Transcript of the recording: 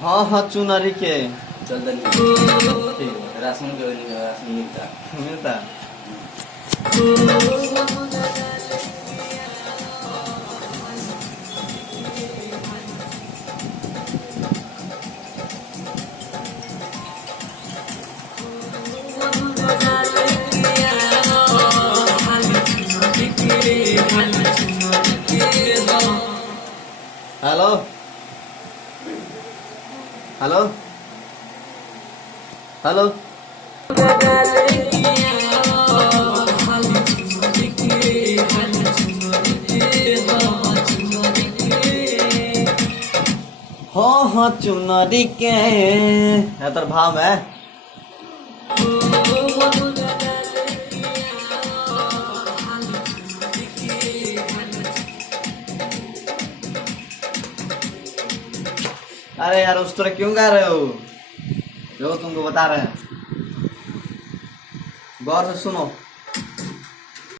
हाँ हाँ चुनरी के चल जल्दी राशन के राशन मिलता। हेलो हेलो हेलो हाँ हाँ चुनरी के है तर भाव है। अरे यार उस तरह क्यों गा रहे हो जो तुमको बता रहे हैं, गौर से सुनो।